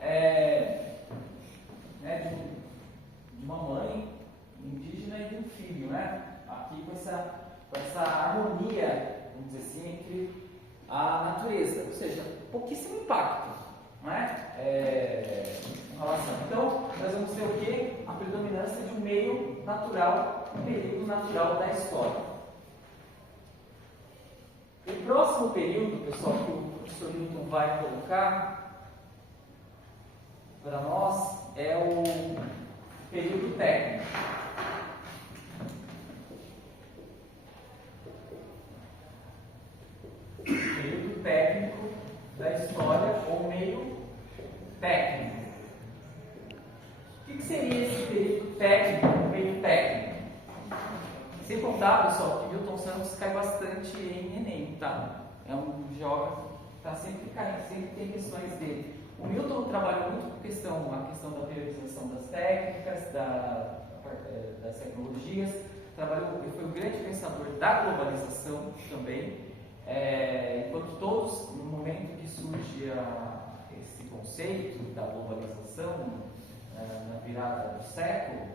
né, de uma mãe indígena e de um filho, né? Aqui com essa harmonia, vamos dizer assim, entre a natureza, ou seja, pouquíssimo impacto, né? Em relação. Então, nós vamos ter o quê? A predominância de um meio natural, um período natural da história. O próximo período, pessoal, que o professor Milton vai colocar para nós é o período técnico. Período técnico da história ou meio técnico. O que seria esse período técnico ou meio técnico? Sem contar, pessoal, que Milton Santos cai bastante em Enem, tá? É um geógrafo que está sempre caindo, sempre tem questões dele. O Milton trabalhou muito com a questão da priorização das técnicas, das tecnologias, ele foi um grande pensador da globalização também, enquanto todos, no momento que surge esse conceito da globalização, na virada do século,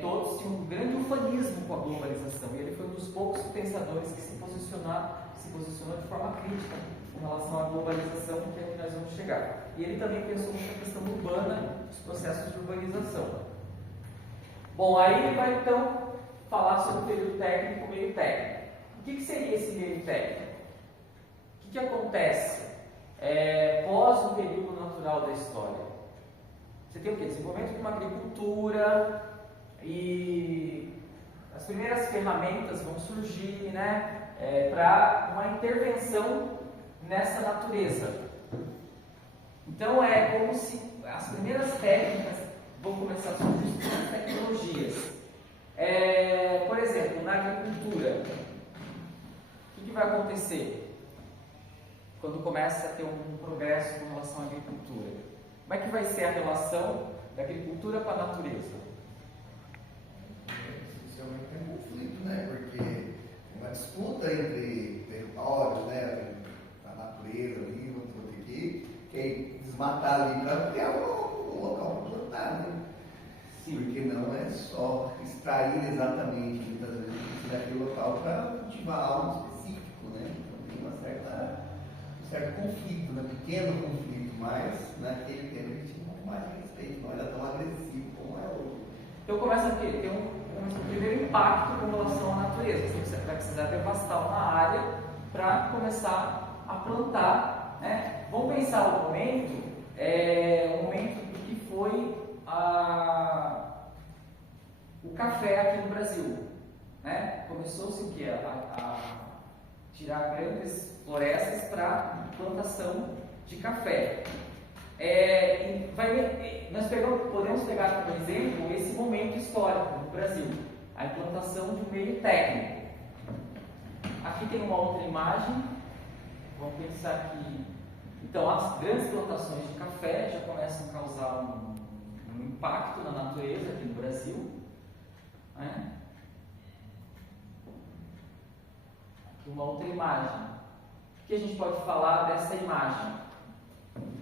todos tinham um grande ufanismo com a globalização, e ele foi um dos poucos pensadores que se posicionou de forma crítica em relação à globalização, que é que nós vamos chegar. E ele também pensou muito na questão urbana, dos processos de urbanização. Bom, aí ele vai então falar sobre o período técnico e o meio técnico. O que seria esse meio técnico? O que acontece pós o período natural da história? Você tem o quê? Desenvolvimento de uma agricultura e as primeiras ferramentas vão surgir, né, para uma intervenção nessa natureza. Então é como se as primeiras técnicas vão começar a surgir, as tecnologias. Por exemplo, na agricultura, o que vai acontecer quando começa a ter um progresso com relação à agricultura? Como é que vai ser a relação da agricultura com a natureza? Essencialmente é um conflito, né? Porque é uma disputa entre territórios, né? A natureza ali, vamos ter que desmatar ali para criar um local para plantar, né? Sim. Porque não é só extrair exatamente, muitas vezes a gente precisa daquele local para cultivar algo específico, né? Então tem um certo conflito, né? Pequeno conflito, mas naquele tempo a gente tinha um pouco mais de respeito, não era tão agressivo como é hoje. Então começa a ter um primeiro impacto com relação à natureza. Você vai precisar devastar uma área para começar a plantar, né? Vamos pensar o momento do que foi o café aqui no Brasil, né? Começou-se o quê? A tirar grandes florestas para plantação de café. Nós podemos pegar como exemplo esse momento histórico no Brasil, a implantação de um meio técnico. Aqui tem uma outra imagem. Vamos pensar que então as grandes plantações de café já começam a causar um impacto na natureza aqui no Brasil, né? Aqui uma outra imagem. O que a gente pode falar dessa imagem?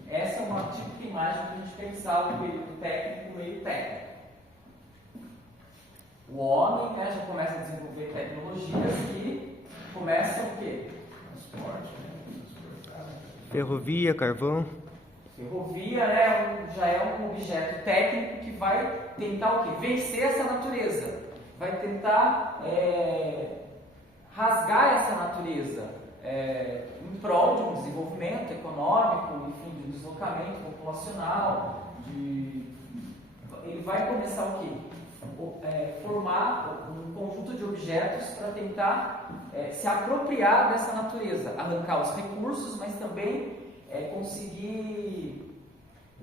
Essa é uma típica imagem que a gente pensava no período técnico e no meio técnico. O homem, né, já começa a desenvolver tecnologias que começam o quê? Transporte, né? Ferrovia, carvão. Ferrovia, né, já é um objeto técnico que vai tentar o quê? Vencer essa natureza. Vai tentar rasgar essa natureza em prol de um desenvolvimento econômico, enfim, de um deslocamento populacional. Ele vai começar o quê? Formar um conjunto de objetos para tentar se apropriar dessa natureza, arrancar os recursos, mas também conseguir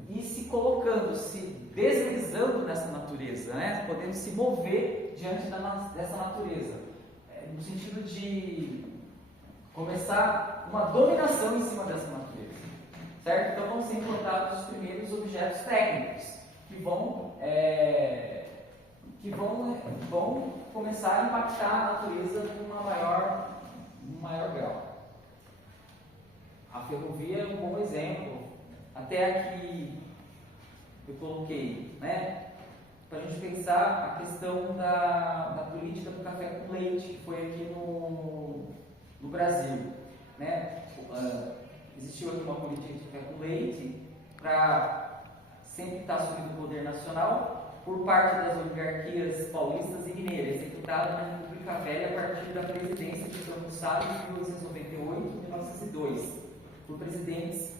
ir se colocando, se deslizando nessa natureza, né? Podendo se mover diante dessa natureza, no sentido de começar uma dominação em cima dessa natureza, certo? Então vão ser implantados os primeiros objetos técnicos que vão começar a impactar a natureza de um maior grau. A ferrovia é um bom exemplo. Até aqui eu coloquei, né? Para a gente pensar a questão da política do café com leite, que foi aqui no Brasil, né? Existiu aqui uma política de café com leite para sempre estar sob o poder nacional por parte das oligarquias paulistas e mineiras, executada na República Velha a partir da presidência de Campos Salles de 1898 e 1902, por presidentes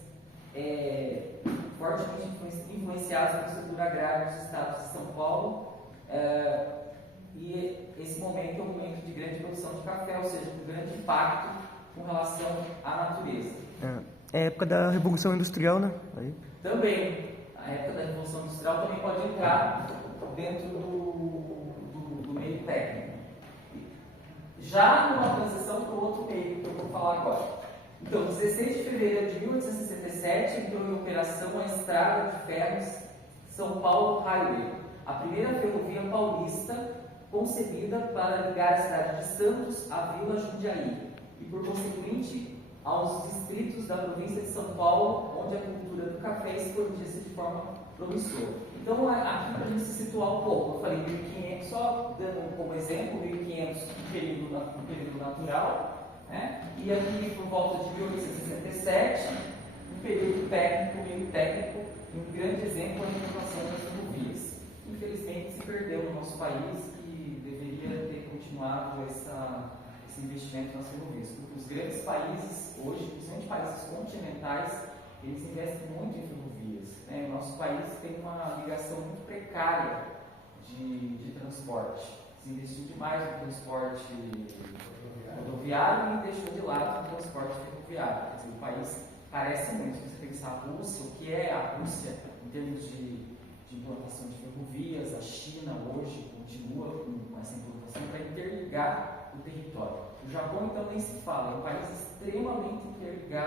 fortemente influenciados pelo setor agrário dos estados de São Paulo, e esse momento é um momento de grande produção de café, ou seja, com grande impacto com relação à natureza. É a época da Revolução Industrial, né? Aí. Também, a época da Revolução Industrial também pode entrar dentro do meio técnico. Já numa transição para o outro meio que eu vou falar agora. Então, 16 de fevereiro de 1867 entrou em operação a Estrada de Ferros São Paulo Highway, a primeira ferrovia paulista concebida para ligar a cidade de Santos à Vila Jundiaí e, por conseguinte, aos distritos da província de São Paulo, onde a cultura do café expandia-se de forma promissora. Então, aqui para a gente se situar um pouco, eu falei 1500, só dando como exemplo, 1500 no período natural, né? E aqui por volta de 1867, um período técnico, meio técnico, e um grande exemplo é a implantação das ferrovias. Infelizmente se perdeu no nosso país e deveria ter continuado esse investimento nas ferrovias. Porque os grandes países hoje, principalmente países continentais, eles investem muito em ferrovias, né? O nosso país tem uma ligação muito precária de transporte. Se investiu demais no transporte rodoviário e deixou de lado o transporte ferroviário. Quer dizer, o país carece muito. Se você pensar a Rússia, o que é a Rússia em termos de implantação de ferrovias, a China hoje continua com essa implantação para interligar o território. O Japão, então, nem se fala, é um país extremamente interligado